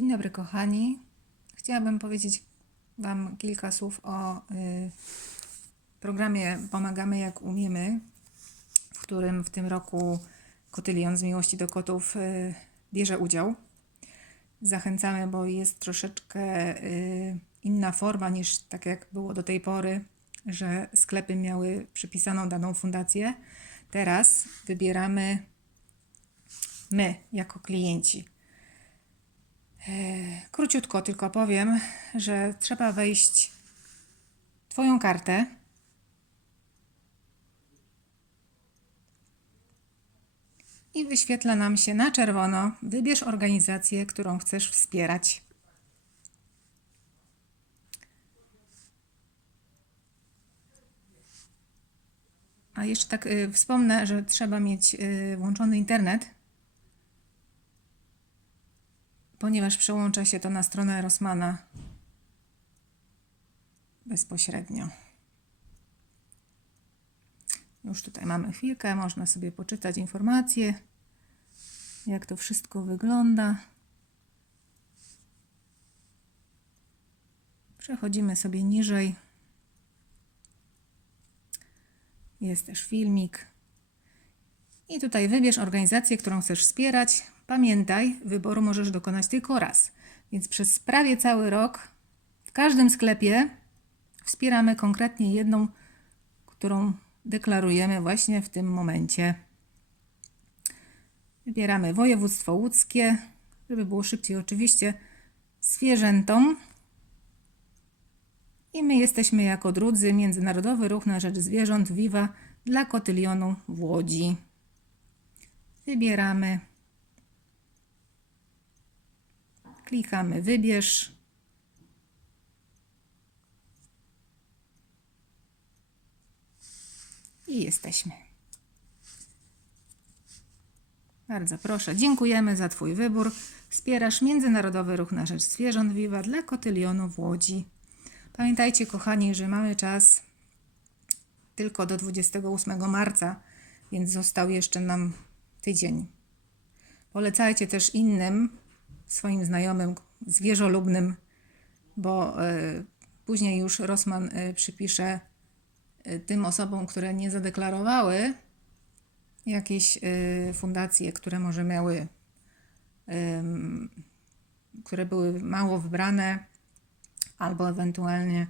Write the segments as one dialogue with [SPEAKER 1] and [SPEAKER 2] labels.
[SPEAKER 1] Dzień dobry, kochani. Chciałabym powiedzieć Wam kilka słów o y, programie Pomagamy jak umiemy, w którym w tym roku Kotylion z Miłości do Kotów y, bierze udział. Zachęcamy, bo jest troszeczkę y, inna forma niż tak jak było do tej pory, że sklepy miały przypisaną daną fundację. Teraz wybieramy my jako klienci. Króciutko tylko powiem, że trzeba wejść Twoją kartę. I wyświetla nam się na czerwono. Wybierz organizację, którą chcesz wspierać. A jeszcze tak y, wspomnę, że trzeba mieć y, włączony internet, ponieważ przełącza się to na stronę Rosmana bezpośrednio. Już tutaj mamy chwilkę, można sobie poczytać informacje, jak to wszystko wygląda. Przechodzimy sobie niżej. Jest też filmik. I tutaj wybierz organizację, którą chcesz wspierać. Pamiętaj, wyboru możesz dokonać tylko raz. Więc przez prawie cały rok w każdym sklepie wspieramy konkretnie jedną, którą deklarujemy właśnie w tym momencie. Wybieramy województwo łódzkie, żeby było szybciej oczywiście, zwierzętom. I my jesteśmy jako drudzy Międzynarodowy Ruch na Rzecz Zwierząt Viva dla Kotylionu w Łodzi. Wybieramy. Klikamy wybierz. I jesteśmy. Bardzo proszę, dziękujemy za Twój wybór. Wspierasz Międzynarodowy Ruch na Rzecz Zwierząt Viva dla Kotylionu w Łodzi. Pamiętajcie, kochani, że mamy czas tylko do 28 marca, więc został jeszcze nam tydzień. Polecajcie też innym, swoim znajomym, zwierzolubnym, bo y, później już Rosman y, przypisze y, tym osobom, które nie zadeklarowały jakieś fundacje, które może miały, które były mało wybrane, albo ewentualnie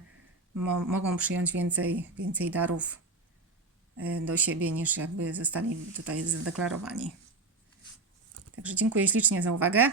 [SPEAKER 1] mo mogą przyjąć więcej, więcej darów do siebie niż jakby zostali tutaj zadeklarowani. Także dziękuję ślicznie za uwagę.